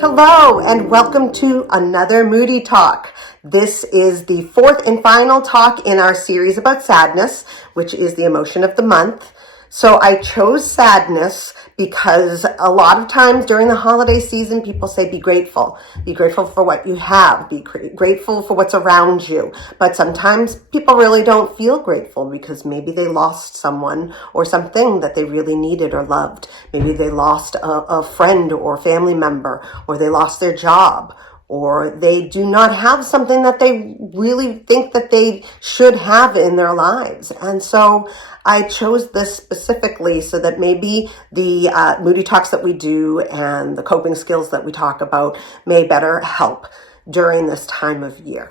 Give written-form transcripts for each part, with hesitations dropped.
Hello and welcome to another Moody Talk. This is the fourth and final talk in our series about sadness, which is the emotion of the month. So I chose sadness because a lot of times during the holiday season, people say be grateful. Be grateful for what you have. Be grateful for what's around you. But sometimes people really don't feel grateful because maybe they lost someone or something that they really needed or loved. Maybe they lost a friend or family member, or they lost their job, or they do not have something that they really think that they should have in their lives. And so I chose this specifically so that maybe the Moody Talks that we do and the coping skills that we talk about may better help during this time of year.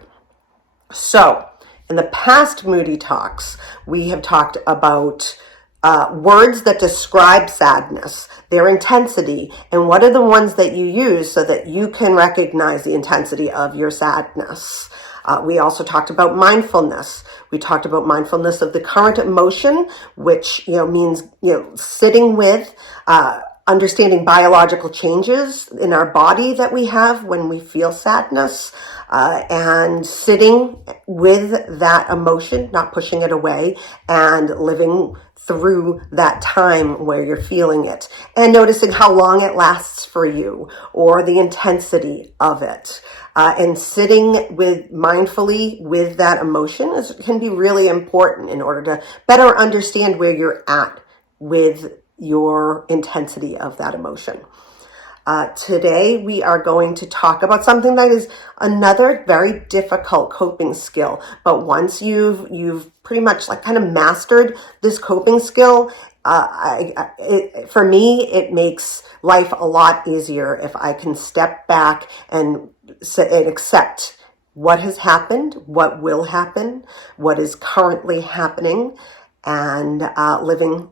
So in the past Moody Talks, we have talked about words that describe sadness, their intensity, and what are the ones that you use so that you can recognize the intensity of your sadness. We also talked about mindfulness. We talked about mindfulness of the current emotion, which means sitting with, understanding biological changes in our body that we have when we feel sadness, and sitting with that emotion, not pushing it away, and living through that time where you're feeling it, and noticing how long it lasts for you or the intensity of it. And sitting with mindfully with that emotion can be really important in order to better understand where you're at with your intensity of that emotion. Today we are going to talk about something that is another very difficult coping skill, but once you've pretty much kind of mastered this coping skill, for me it makes life a lot easier if I can step back and accept what has happened, what will happen, what is currently happening, and living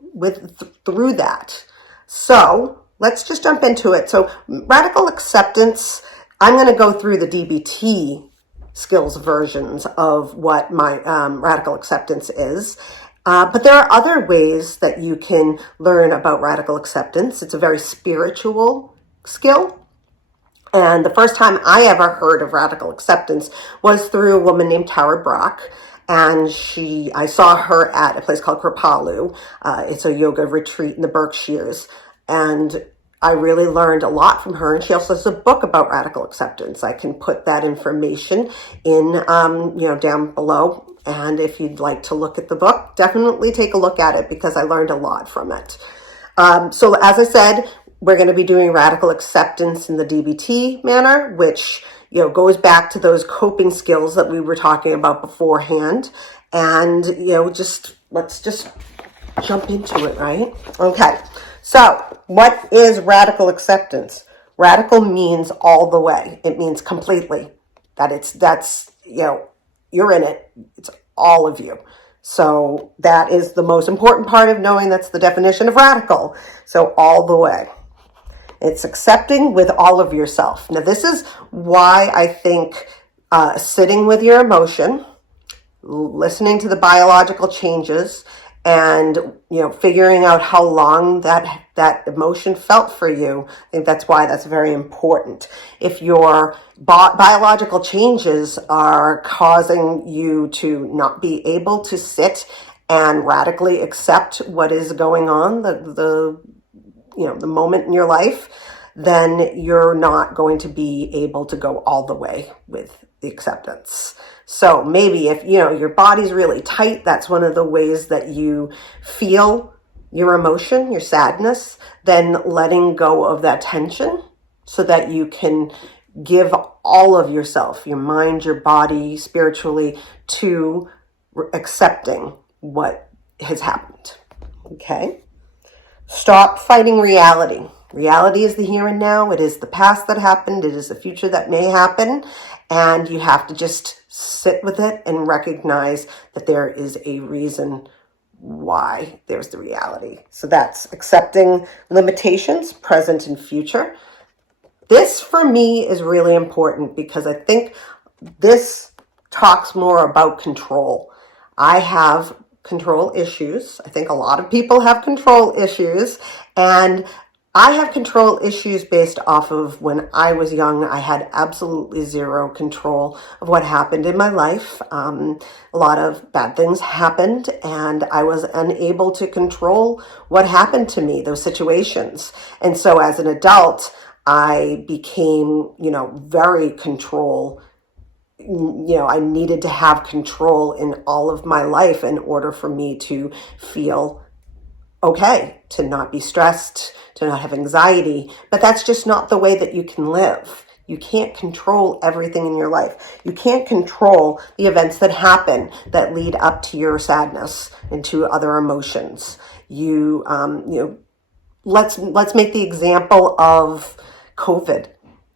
through that. So let's just jump into it. So radical acceptance, I'm going to go through the DBT skills versions of what my radical acceptance is. But there are other ways that you can learn about radical acceptance. It's a very spiritual skill. And the first time I ever heard of radical acceptance was through a woman named Tara Brach. And I saw her at a place called Kripalu. It's a yoga retreat in the Berkshires. And I really learned a lot from her. And she also has a book about radical acceptance. I can put that information in, down below. And if you'd like to look at the book, definitely take a look at it because I learned a lot from it. So as I said, we're going to be doing radical acceptance in the DBT manner, which goes back to those coping skills that we were talking about beforehand. And let's just jump into it, right? Okay. So what is radical acceptance? Radical means all the way. It means completely. You're in it. It's all of you. So that is the most important part of knowing that's the definition of radical. So all the way. It's accepting with all of yourself. Now, this is why I think sitting with your emotion, listening to the biological changes, and figuring out how long that emotion felt for you, I think that's why that's very important. If your biological changes are causing you to not be able to sit and radically accept what is going on, the moment in your life, then you're not going to be able to go all the way with the acceptance. So maybe if, your body's really tight, that's one of the ways that you feel your emotion, your sadness, then letting go of that tension so that you can give all of yourself, your mind, your body, spiritually, to accepting what has happened. Okay? Stop fighting reality. Reality is the here and now. It is the past that happened. It is the future that may happen. And you have to just sit with it and recognize that there is a reason why there's the reality. So that's accepting limitations, present and future. This, for me, is really important because I think this talks more about control. I have control issues. I think a lot of people have control issues, and I have control issues based off of when I was young. I had absolutely zero control of what happened in my life. A lot of bad things happened, and I was unable to control what happened to me, those situations. And so as an adult, I became, very I needed to have control in all of my life in order for me to feel okay, to not be stressed, to not have anxiety. But that's just not the way that you can live. You can't control everything in your life. You can't control the events that happen that lead up to your sadness and to other emotions. Let's make the example of COVID.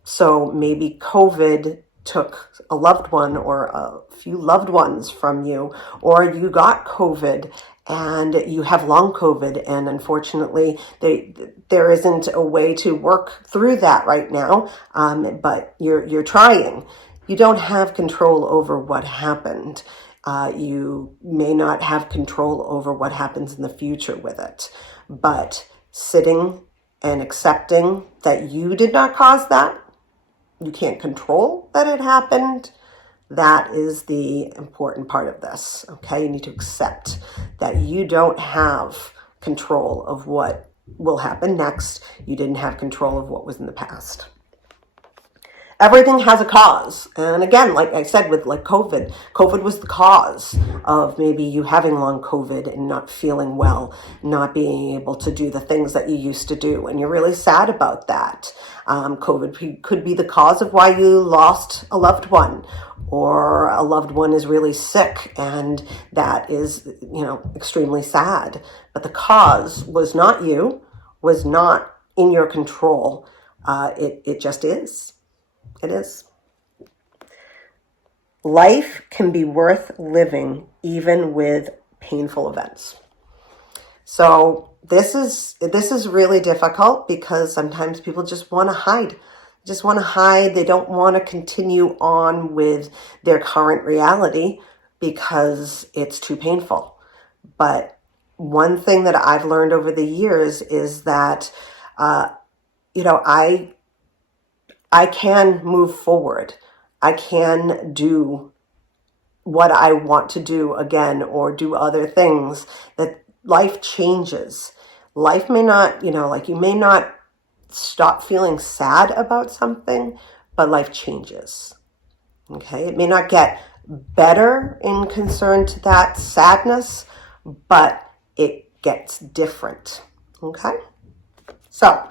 So maybe COVID took a loved one or a few loved ones from you, or you got COVID and you have long COVID, and unfortunately there isn't a way to work through that right now, but you're trying. You don't have control over what happened. You may not have control over what happens in the future with it, but sitting and accepting that you did not cause that, you can't control that it happened, that is the important part of this, okay? You need to accept that you don't have control of what will happen next. You didn't have control of what was in the past. Everything has a cause. And again, like I said, with COVID was the cause of maybe you having long COVID and not feeling well, not being able to do the things that you used to do. And you're really sad about that. COVID could be the cause of why you lost a loved one, or a loved one is really sick, and that is, extremely sad. But the cause was not you, was not in your control. It just is. It is. Life can be worth living even with painful events. So this is really difficult because sometimes people just want to hide. They don't want to continue on with their current reality because it's too painful. But one thing that I've learned over the years is that, I can move forward. I can do what I want to do again, or do other things. That life changes. Life may not, you may not stop feeling sad about something, but life changes. Okay. It may not get better in concern to that sadness, but it gets different. Okay. So,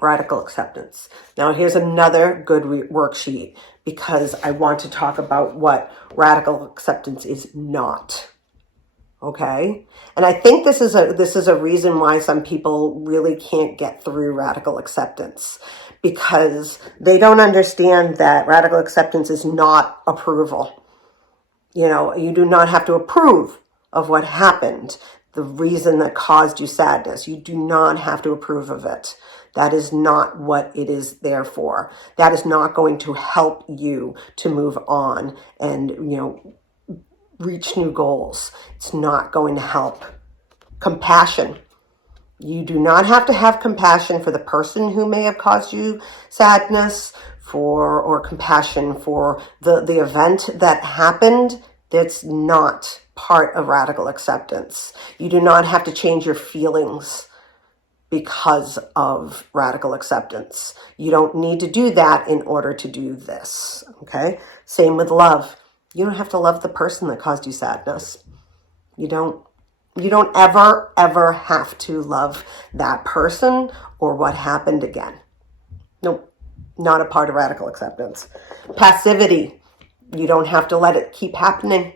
radical acceptance. Now here's another good worksheet, because I want to talk about what radical acceptance is not. Okay? And I think this is a reason why some people really can't get through radical acceptance, because they don't understand that radical acceptance is not approval. You do not have to approve of what happened, the reason that caused you sadness. You do not have to approve of it. That is not what it is there for. That is not going to help you to move on and, reach new goals. It's not going to help. Compassion. You do not have to have compassion for the person who may have caused you sadness, or compassion for the event that happened. That's not part of radical acceptance. You do not have to change your feelings because of radical acceptance. You don't need to do that in order to do this, okay? Same with love. You don't have to love the person that caused you sadness. You don't ever have to love that person or what happened again. Nope, not a part of radical acceptance. Passivity. You don't have to let it keep happening.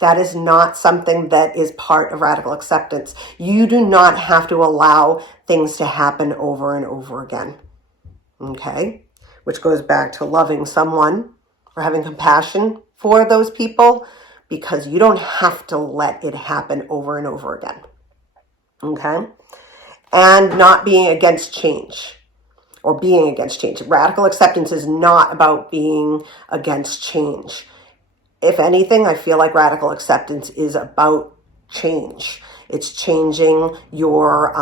That is not something that is part of radical acceptance. You do not have to allow things to happen over and over again. Okay? Which goes back to loving someone or having compassion for those people, because you don't have to let it happen over and over again. Okay? And not being against change, or being against change. Radical acceptance is not about being against change. If anything, I feel like radical acceptance is about change. It's changing your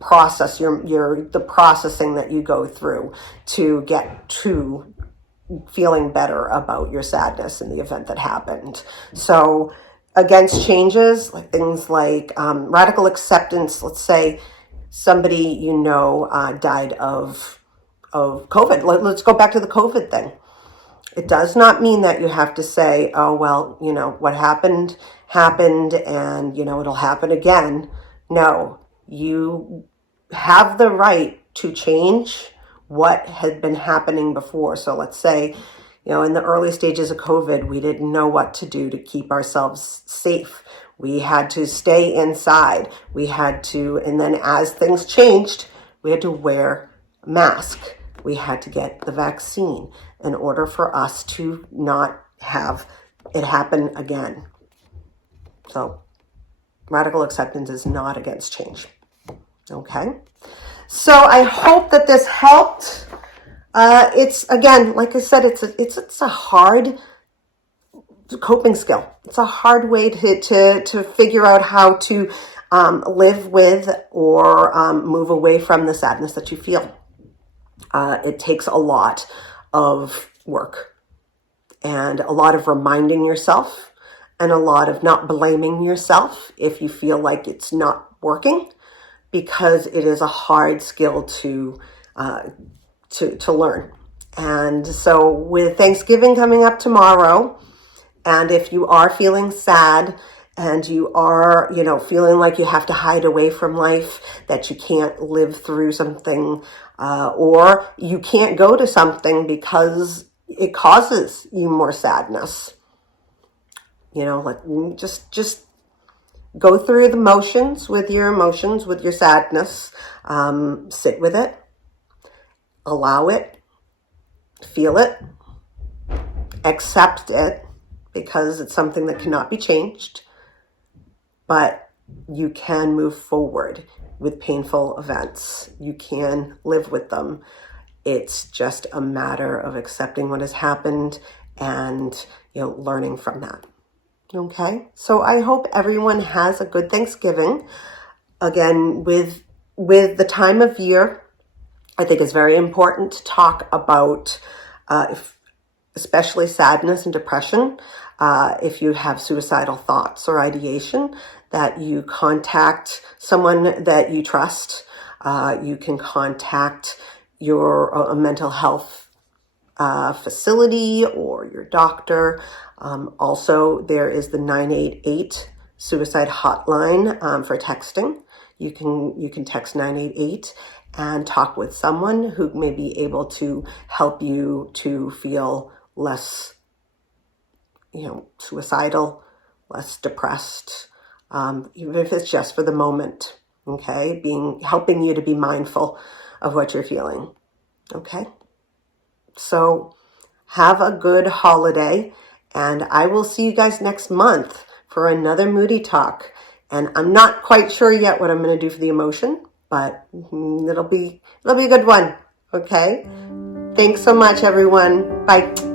process the processing that you go through to get to feeling better about your sadness in the event that happened. So against changes, like things like radical acceptance. Let's say somebody died of COVID. Let's go back to the COVID thing. It does not mean that you have to say, oh, well, what happened, and, it'll happen again. No, you have the right to change what had been happening before. So let's say, in the early stages of COVID, we didn't know what to do to keep ourselves safe. We had to stay inside. And then as things changed, we had to wear a mask. We had to get the vaccine in order for us to not have it happen again. So radical acceptance is not against change. Okay. So I hope that this helped. It's, again, like I said, it's a hard coping skill. It's a hard way to figure out how to live with or move away from the sadness that you feel. It takes a lot of work and a lot of reminding yourself and a lot of not blaming yourself if you feel like it's not working, because it is a hard skill to learn. And so with Thanksgiving coming up tomorrow, and if you are feeling sad and you are, feeling like you have to hide away from life, that you can't live through something, or you can't go to something because it causes you more sadness, just go through the motions with your sadness, sit with it, allow it, feel it, accept it, because it's something that cannot be changed, but you can move forward with painful events. You can live with them. It's just a matter of accepting what has happened and, learning from that. Okay. So I hope everyone has a good Thanksgiving. Again, with the time of year, I think it's very important to talk about, especially sadness and depression. If you have suicidal thoughts or ideation, that you contact someone that you trust. You can contact your mental health facility or your doctor. Also, there is the 988 suicide hotline for texting. You can text 988 and talk with someone who may be able to help you to feel less, suicidal, less depressed, even if it's just for the moment. Okay, helping you to be mindful of what you're feeling. Okay, so have a good holiday, and I will see you guys next month for another Moody Talk. And I'm not quite sure yet what I'm going to do for the emotion, but it'll be a good one. Okay, thanks so much, everyone. Bye.